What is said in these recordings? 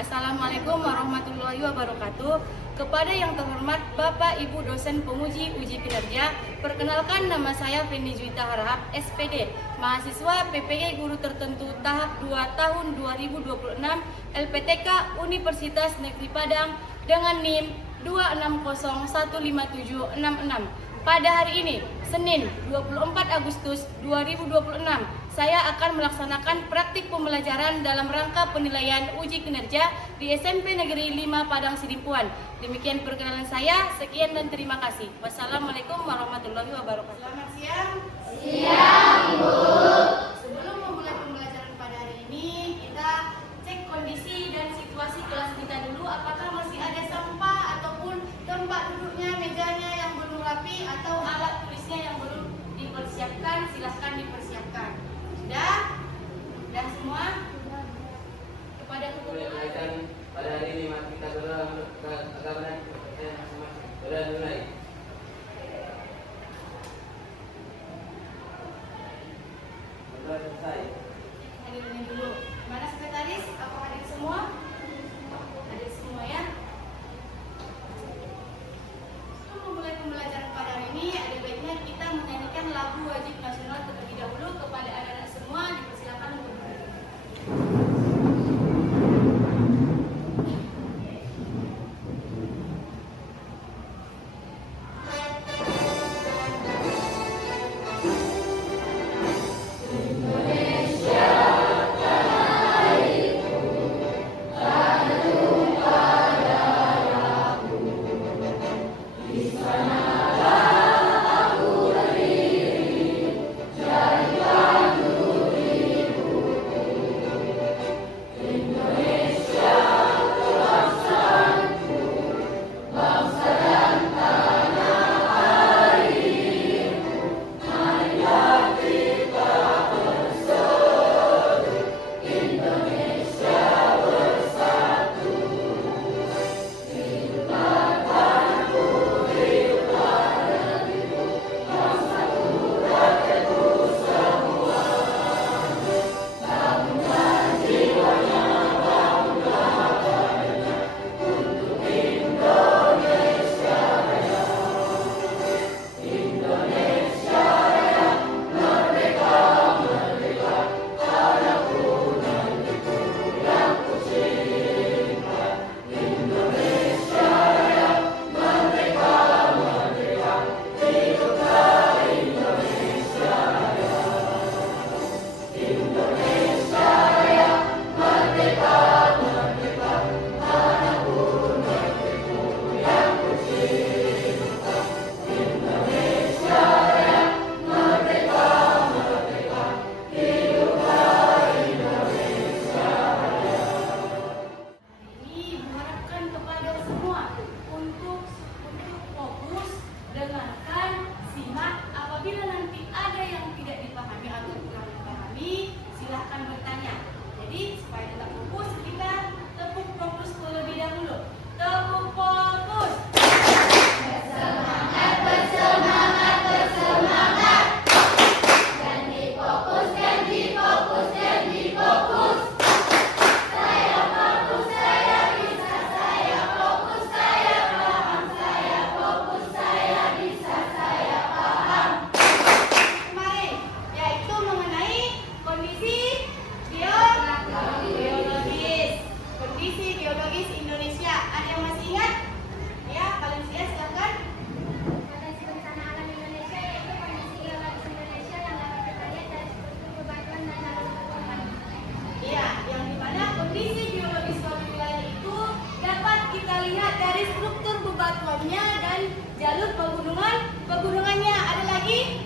Assalamualaikum warahmatullahi wabarakatuh. Kepada yang terhormat Bapak Ibu dosen penguji uji kinerja, perkenalkan nama saya Fendi Juwita Harahap, SPD, mahasiswa PPG Guru Tertentu tahap 2 tahun 2026 LPTK Universitas Negeri Padang dengan NIM 260157666. Pada hari ini, Senin 24 Agustus 2026, saya akan melaksanakan praktik pembelajaran dalam rangka penilaian uji kinerja di SMP Negeri 5 Padang Sidimpuan. Demikian perkenalan saya, sekian dan terima kasih. Wassalamualaikum warahmatullahi wabarakatuh. Selamat siang. Siang, Bu. Sebelum memulai pembelajaran pada hari ini, kita cek kondisi dan situasi kelas kita dulu. Apakah masih ada sampah ataupun tempat duduknya, mejanya yang belum rapi atau alat tulisnya yang belum dipersiapkan? Silahkan dipersiapkan. Sudah? Sudah semua? Kepada Kebaikan pada hari ini mari kita berdoa agar masing-masing. Sudah mulai. Berdoa selesai. Hadirin dulu. Mana sekretaris? Apa hadir semua? Hadir semua ya. Sebelum memulai pembelajaran pada hari ini, ada baiknya kita menyanyikan lagu wajib nasional terlebih dahulu. Kepada anak-anak semua dipersilakan untuk berdiri. dan jalur pegunungannya. Ada lagi?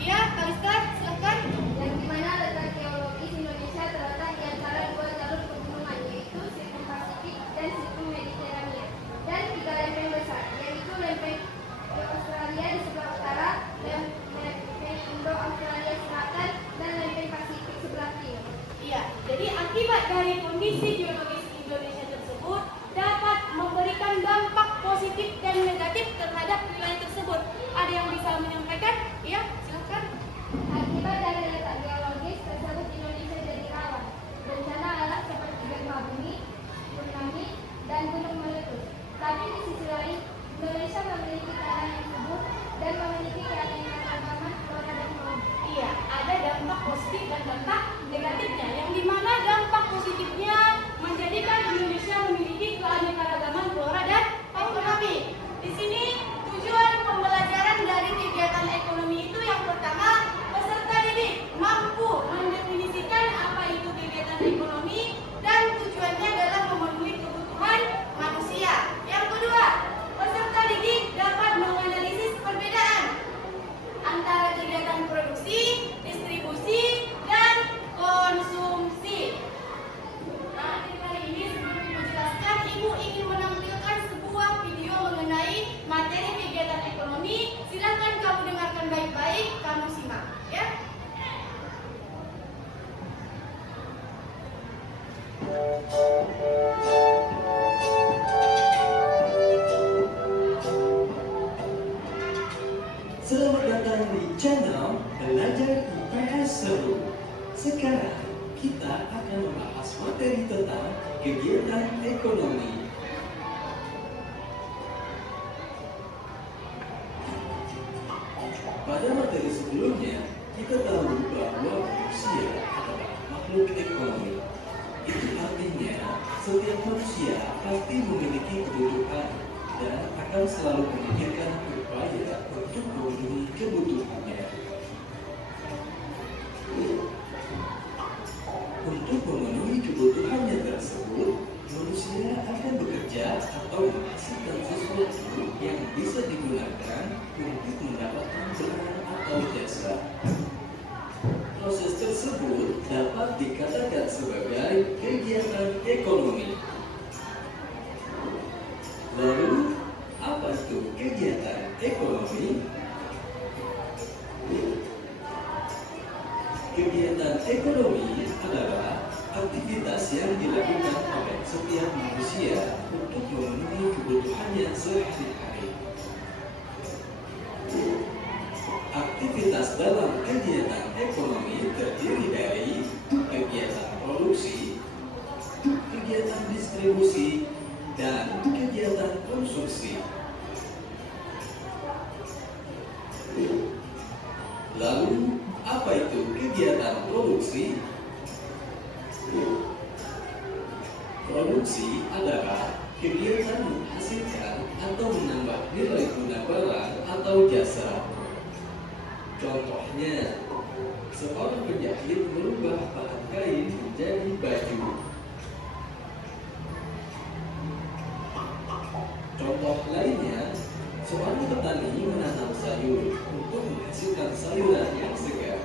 Ya, Kaliskar, silakan. Yang dimana letak geologis Indonesia terletak di antara dua jalur pegunungan, yaitu Sirkum Pasifik dan Sirkum Mediterania, dan tiga lempeng besar, yaitu lempeng Australia di sebelah utara, lempeng Indo-Australia selatan, dan lempeng Pasifik sebelah timur. Iya, jadi akibat dari kondisi geologis Indonesia tersebut dapat memberikan dampak positif dan negatif terhadap wilayah tersebut. Ada yang bisa menyampaikan? Ya, Ibu ingin menampilkan sebuah video mengenai materi kegiatan ekonomi. Silakan kamu dengarkan baik-baik, kamu simak, ya. Selamat datang di channel Belajar IPS Seru. Sekarang kita akan membahas materi tentang kegiatan ekonomi. Pada materi sebelumnya, kita tahu bahwa manusia adalah makhluk ekonomi. Itu artinya setiap manusia pasti memiliki kebutuhan dan akan selalu memikirkan upaya untuk memenuhi kebutuhannya. Untuk memenuhi kebutuhannya tersebut, manusia akan bekerja atau menghasilkan sesuatu yang bisa digunakan untuk mendapatkan barang atau jasa. Proses tersebut dapat dikatakan sebagai kegiatan ekonomi. Lalu, apa itu kegiatan ekonomi? Kegiatan ekonomi adalah aktivitas yang dilakukan oleh setiap manusia untuk memenuhi kebutuhannya sehari-hari. Aktivitas dalam kegiatan ekonomi terdiri dari kegiatan produksi, kegiatan distribusi, dan kegiatan konsumsi. Lalu, apa itu kegiatan produksi? Produksi adalah kegiatan menghasilkan atau menambah nilai guna barang atau jasa. Contohnya, seorang penjahit merubah bahan kain menjadi baju. Contoh lainnya, seorang petani menanam sayur untuk menghasilkan sayuran yang segar.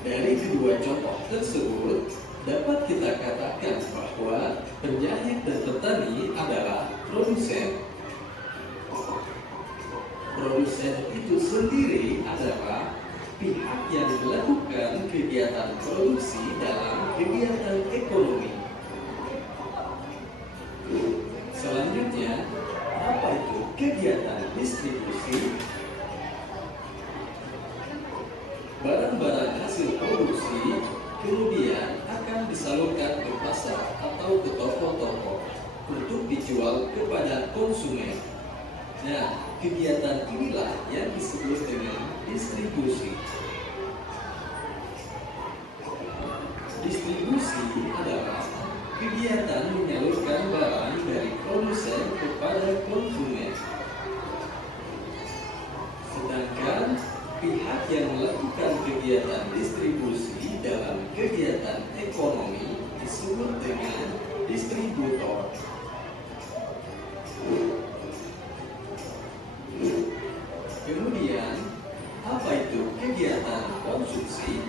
Dari kedua contoh tersebut, dapat kita katakan bahwa penjahit dan petani adalah produsen. Produsen itu sendiri adalah pihak yang melakukan kegiatan produksi dalam kegiatan ekonomi. Selanjutnya, apa itu kegiatan distribusi? Barang-barang hasil produksi kemudian akan disalurkan ke pasar atau ke toko-toko untuk dijual kepada konsumen. Nah, kegiatan inilah yang disebut dengan distribusi. Distribusi adalah kegiatan menyalurkan barang dari produsen kepada konsumen. Sedangkan pihak yang melakukan kegiatan distribusi dalam kegiatan ekonomi disebut dengan distributor. Kemudian, apa itu kegiatan konsumsi?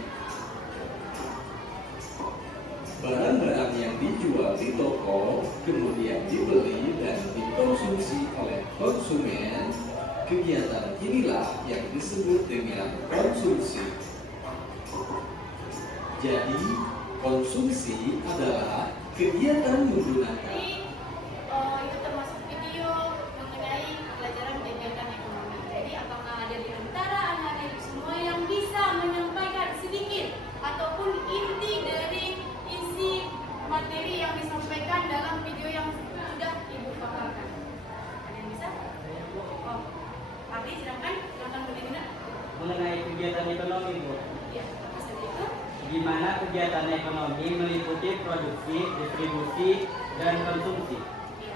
Barang-barang yang dijual di toko kemudian dibeli dan dikonsumsi oleh konsumen. Kegiatan inilah yang disebut dengan konsumsi. Jadi, konsumsi adalah kegiatan menggunakan. Itu termasuk video mengenai pelajaran kegiatan ekonomi. Jadi, apakah ada di antara anak-anak ibu semua yang bisa menyampaikan sedikit ataupun inti dari isi materi yang disampaikan dalam video yang sudah ibu paparkan? Ada yang bisa? Oh, Ardi, silakan berbicara. Mengenai kegiatan ekonomi, Bu. Ya, apa saja itu? Di mana kegiatan ekonomi meliputi produksi, distribusi, dan konsumsi. Ya.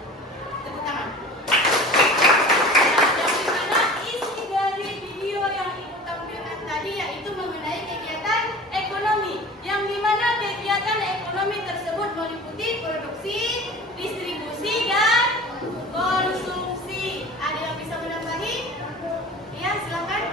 Tepuk tangan. Dan di mana isi dari video yang ibu tampilkan tadi yaitu mengenai kegiatan ekonomi, yang di mana kegiatan ekonomi tersebut meliputi produksi, distribusi, dan konsumsi. Ada yang bisa menambahi? Ya, silakan.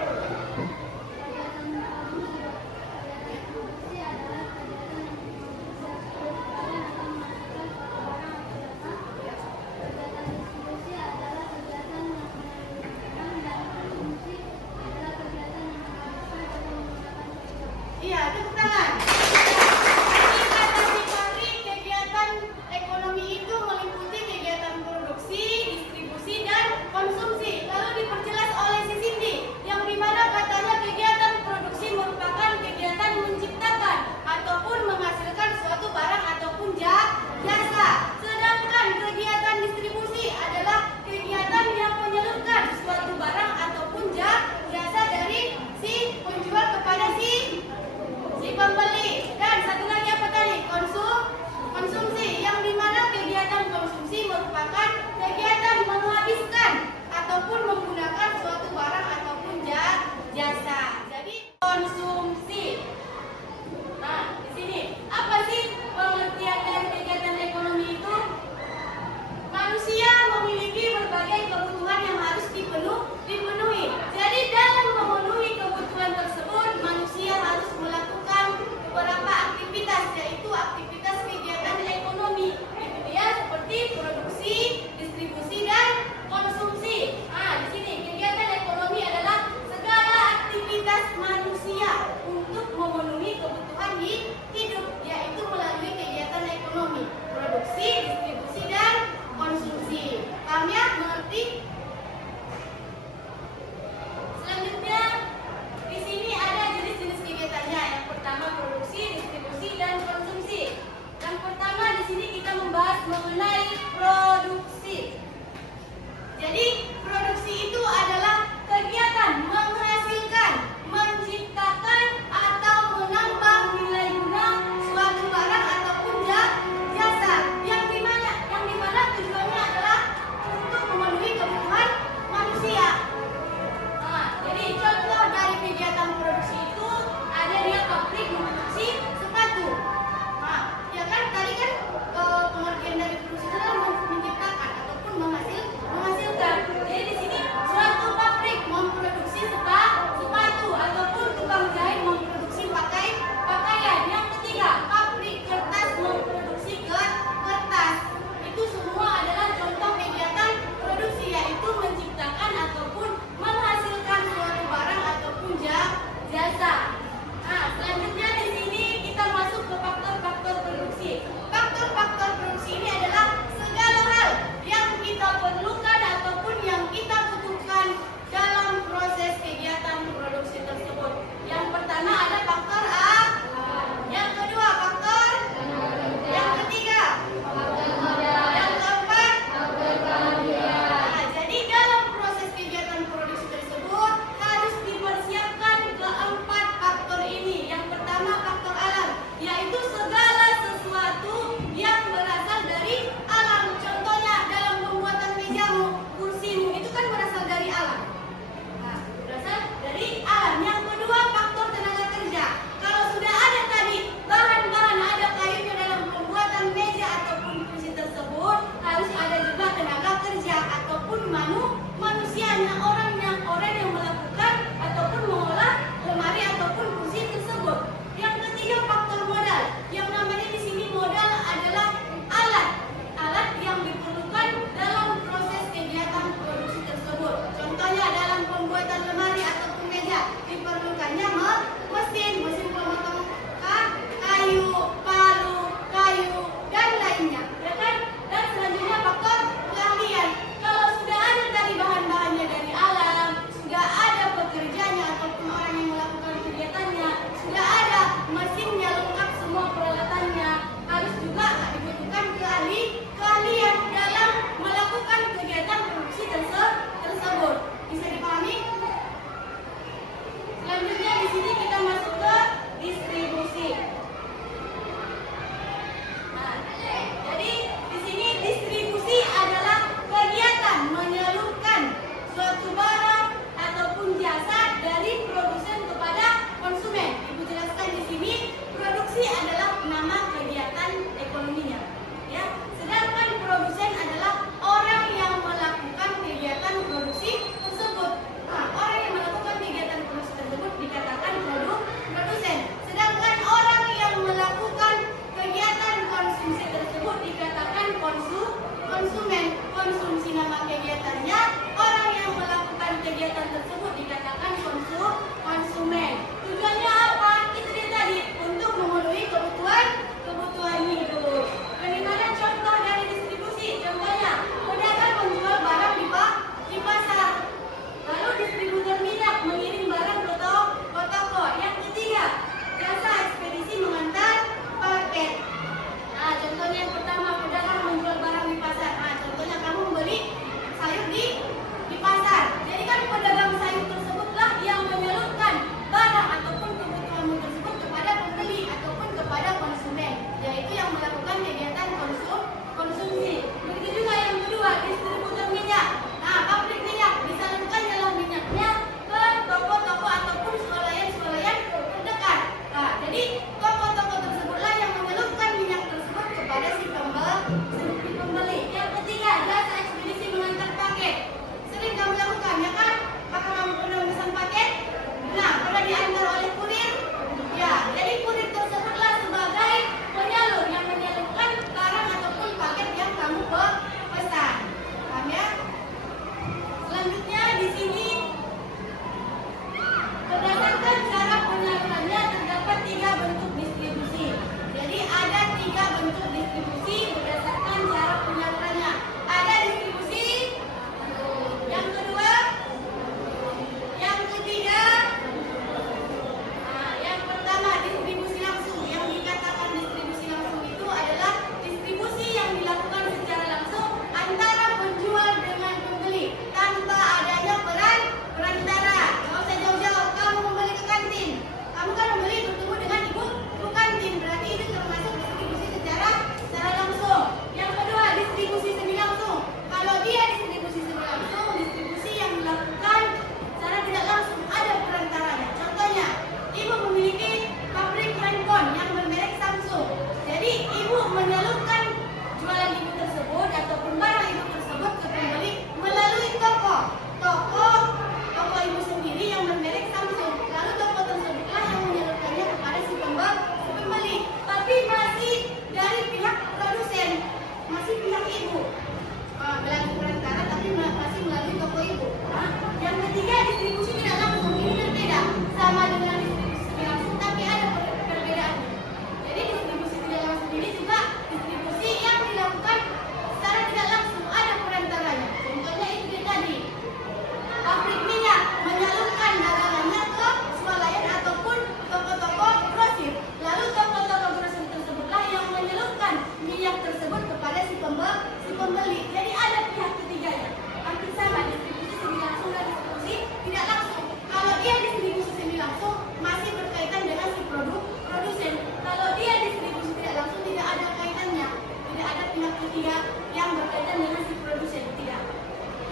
pembeli. Jadi ada pihak ketiganya. Hampir sama distribusi semi langsung dan distribusi tidak langsung. Kalau dia distribusi semi langsung masih berkaitan dengan si produsen. Kalau dia distribusi tidak langsung tidak ada kaitannya. Tidak ada pihak ketiga yang berkaitan dengan si produsen, tidak.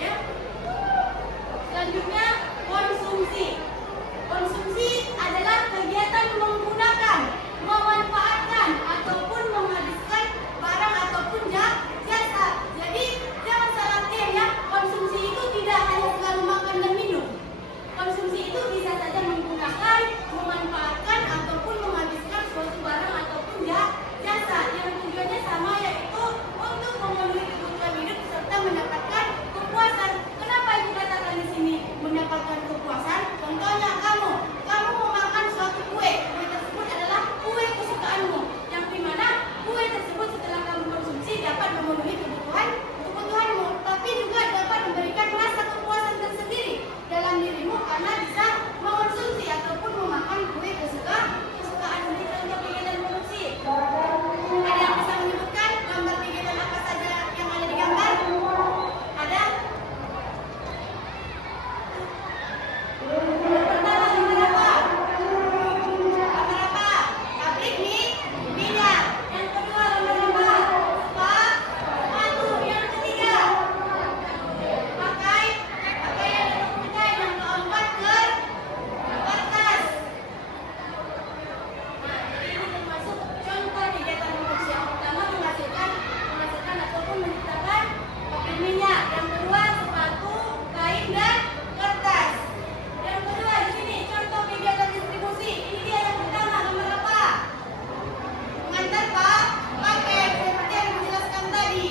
Ya. Selanjutnya konsumsi. Konsumsi adalah kegiatan menggunakan, memanfaatkan ataupun menghabiskan barang ataupun jasa. Jadi jangan salah ya, konsumsi itu tidak hanya selalu makan dan minum. Konsumsi itu bisa saja menggunakan, memanfaatkan ataupun menghabiskan suatu barang ataupun jasa yang tujuannya sama, yaitu untuk memenuhi kebutuhan hidup serta mendapatkan kepuasan. Kenapa ibu katakan di sini mendapatkan kepuasan? Contohnya kamu mau makan suatu kue tersebut adalah kue kesukaanmu, yang dimana kue tersebut setelah kamu konsumsi dapat memenuhi kebutuhanmu, tapi juga dapat memberikan rasa kepuasan tersendiri dalam dirimu karena bisa mengonsumsi ataupun memakan kue kesukaan. Ini contoh kegiatan produksi. Ada yang bisa menyebutkan gambar kegiatan apa saja yang ada di gambar? Ada? Pertama, gambar apa? Gambar apa? Pabrik minyak. Yang kedua, gambar apa? Sepatu. Yang ketiga, pakaian atau pakaian. Yang keempat, kertas. Nah, jadi ini termasuk contoh kegiatan produksi. Yang pertama menghasilkan ataupun menciptakan pabrik minyak. Yang kedua, sepatu, kain dan kertas. Yang kedua di sini contoh kegiatan distribusi. Ini dia yang pertama, gambar apa? Mengantar paket seperti yang dijelaskan tadi.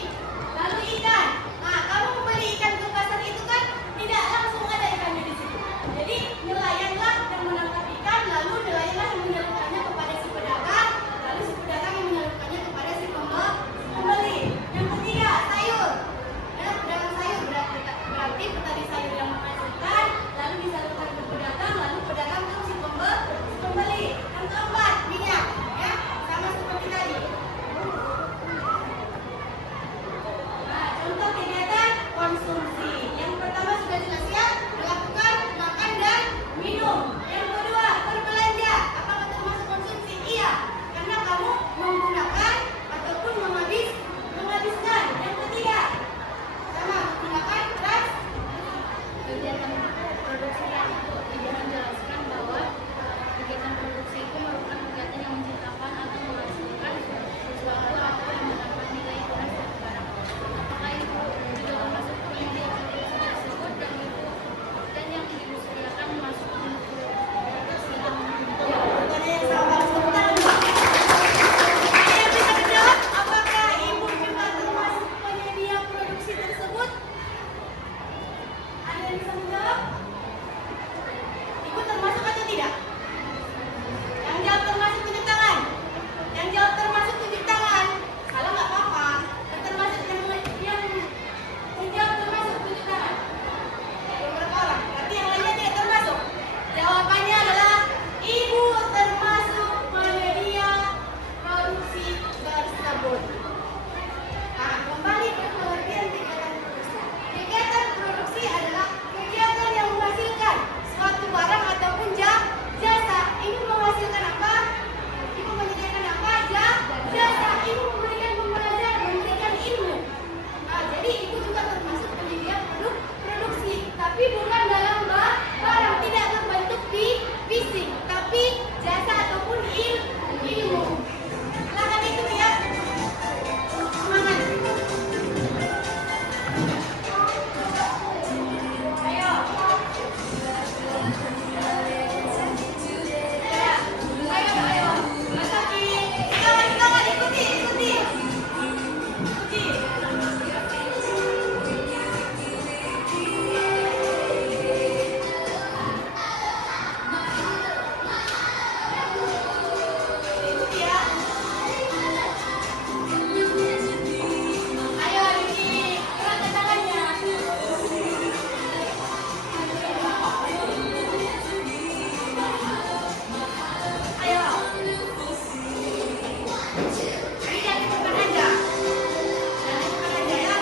Lalu ikan. Nah, kamu membeli ikan ke pasar itu kan tidak langsung ada ikannya di situ. Jadi nelayanlah yang menangkap ikan, lalu nelayanlah yang menyalurkannya kepada si pedagang, lalu si pedagang yang menyalurkannya kepada si pembeli. Yang ketiga, sayur. Ya, pedagang sayur berarti petani sayur yang menghasilkan, lalu disalurkan ke pedagang, lalu pedagang ke si pembeli. Yang keempat, minyak. Ya, sama seperti tadi. Nah, contoh kegiatan konsumsi. Yang pertama sudah jelas ya, melakukan makan dan minum. Yang kedua, berbelanja. Apakah termasuk konsumsi? Iya, karena kamu menggunakan ataupun menghabiskan. Yang ketiga, sama menggunakan Kegiatan produksi yang ibu menjelaskan bahwa kegiatan produksi itu merupakan kegiatan yang menciptakan atau menghasilkan sesuatu atau yang mendapat nilai kurang dari barang. Apakah itu juga termasuk kegiatan produksi tersebut dan yang disediakan masuk untuk produksi yang pertanyaan yang sama. Tepuk tangan dulu. Ada yang bisa menjawab? Apakah ibu juga termasuk penyedia produksi tersebut? Ada yang bisa menjawab? Ibu termasuk atau tidak? Yang jawab termasuk tunjuk tangan. Yang jawab termasuk tunjuk tangan. Kalau nggak apa-apa. Yang termasuk yang menjawab termasuk tunjuk tangan. Beberapa orang. Berarti yang lainnya tidak termasuk. Jawabannya adalah ibu termasuk penyedia produksi tersebut. Nah, kembali ke pengertian kegiatan produksi. Kegiatan produksi adalah kegiatan yang menghasilkan suatu barang ataupun jasa. Ibu menghasilkan apa? Ibu menyediakan apa? Jasa. Ibu memberikan pembelajaran, memberikan ilmu. Nah, jadi ibu juga termasuk penyedia produksi, tapi bukan dalam barang, tidak berbentuk fisik, tapi jasa ataupun ilmu. Silakan itu ya. Semangat. Ayo. Ya. Ayo. Mas Aki. Silakan, ikuti. Ikuti ya. Ayo ini gerakkan tangannya. Ayo. Ini jangan dibuka aja. Jangan dibuka aja ya.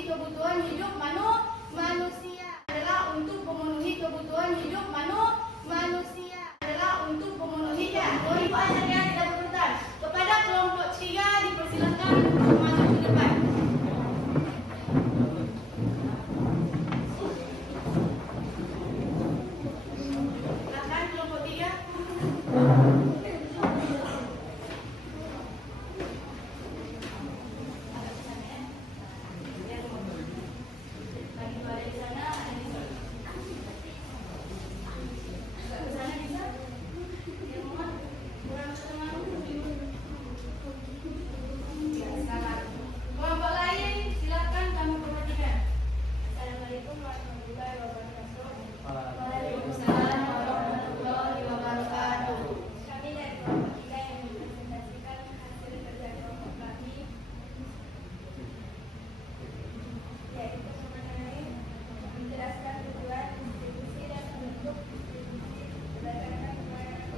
memenuhi kebutuhan hidup manusia. Adalah untuk memenuhi kebutuhan hidup manusia. Adalah untuk memenuhinya. Ibu ajar yang tidak berurutan. Kepada kelompok 3 dipersilakan untuk maju ke depan. Silakan kelompok 3. Kelompok lain silakan kamu perhatikan. Assalamualaikum warahmatullahi wabarakatuh. Waalaikumsalam warahmatullahi wabarakatuh. Kami dari kelompok 3 yang mempresentasikan hasil kerja kelompok kami, yaitu mengenai menjelaskan tujuan, distribusi, dan bentuk distribusi berdasarkan kewenangan.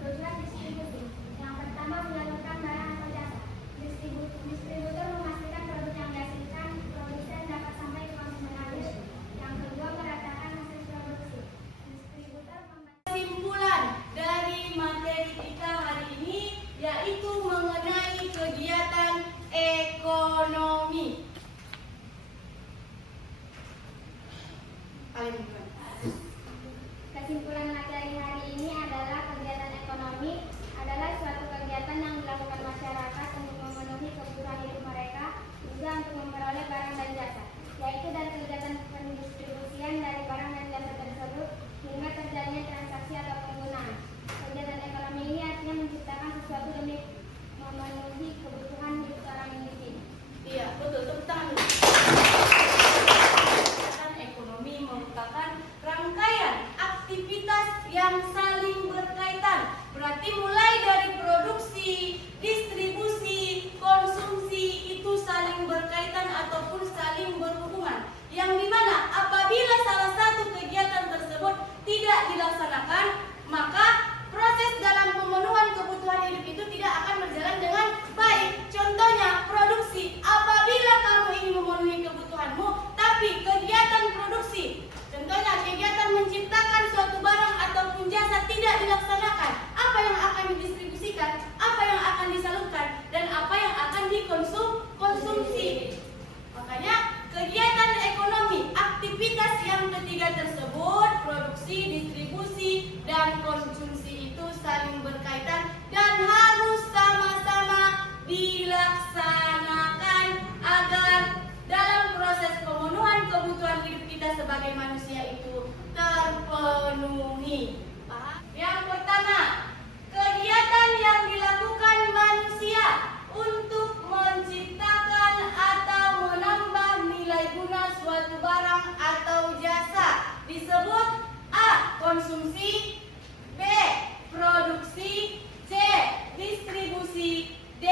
Tujuan distribusi. Yang pertama, menyalurkan barang atau jasa. Distributor memastikan produk yang dihasilkan produsen dapat sampai ke konsumen akhir. Yang kedua, meratakan hasil produksi. Distributor Kesimpulan dari materi kita hari ini yaitu mengenai kegiatan ekonomi. Paling depan. Kesimpulan materi hari ini adalah kegiatan ekonomi adalah suatu kegiatan yang dilakukan masyarakat untuk memenuhi kebutuhan hidup mereka, juga untuk memperoleh barang dan jasa, yaitu dari kegiatan pendistribusian dari barang dan jasa tersebut hingga terjadinya transaksi atau penggunaan. Kegiatan ekonomi ini artinya menciptakan sesuatu demi memenuhi kebutuhan hidup seorang individu. Iya, betul. Tepuk tangan dulu. Kegiatan ekonomi merupakan rangkaian aktivitas yang saling berkaitan. Berarti mulai dari produksi, distribusi, konsumsi itu saling berkaitan ataupun saling berhubungan. Yang dimana apabila salah satu kegiatan tersebut tidak dilaksanakan, maka proses dalam pemenuhan kebutuhan hidup itu tidak akan berjalan dengan baik. Contohnya produksi. Apabila kamu ingin memenuhi kebutuhanmu, tapi kegiatan produksi, contohnya kegiatan menciptakan suatu barang ataupun jasa tidak dilaksanakan, apa yang akan didistribusikan, apa yang akan disalurkan, dan apa yang akan dikonsumsi. Makanya kegiatan ekonomi, aktivitas yang ketiga tersebut, produksi, distribusi, dan konsumsi itu saling berkaitan dan harus sama-sama dilaksanakan agar dalam proses pemenuhan kebutuhan hidup kita sebagai manusia itu terpenuhi. Paham? Yang pertama, kegiatan yang dilakukan manusia untuk menciptakan atau menambah nilai guna suatu barang atau jasa disebut A. Konsumsi, B. Produksi, C. Distribusi, D.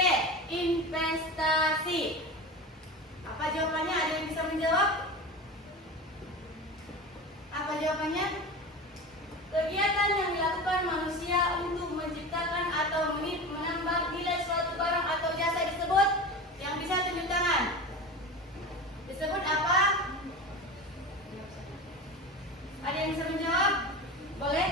Investasi. Apa jawabannya? Ada yang bisa menjawab? Apa jawabannya? Kegiatan yang dilakukan manusia untuk menciptakan atau menambah nilai suatu barang atau jasa disebut, yang bisa tunjuk tangan, disebut apa? Ada yang bisa menjawab? Boleh?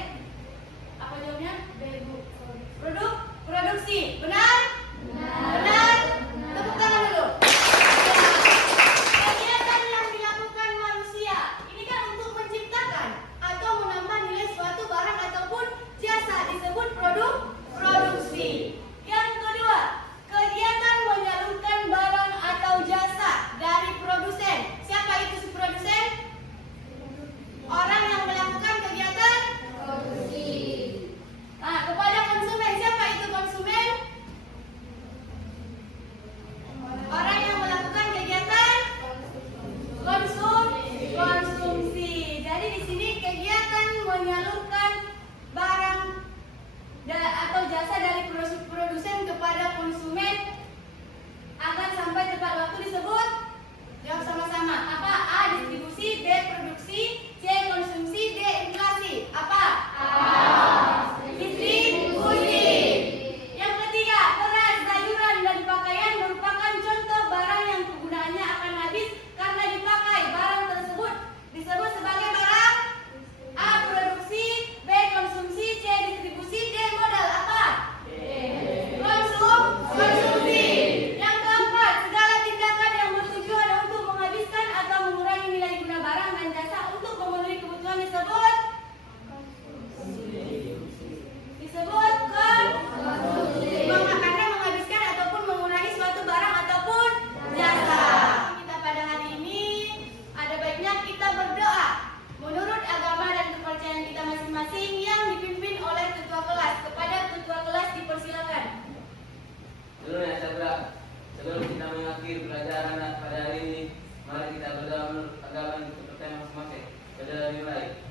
mengakhiri pelajaran pada hari ini. Mari kita berdoa menurut agama seperti masing-masing. Berdoa dimulai.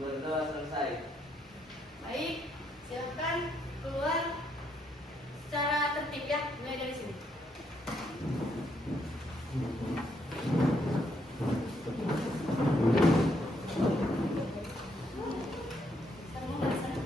Berdoa selesai. Baik, silakan keluar secara tertib ya, mulai dari sini. Kamu nggak sana.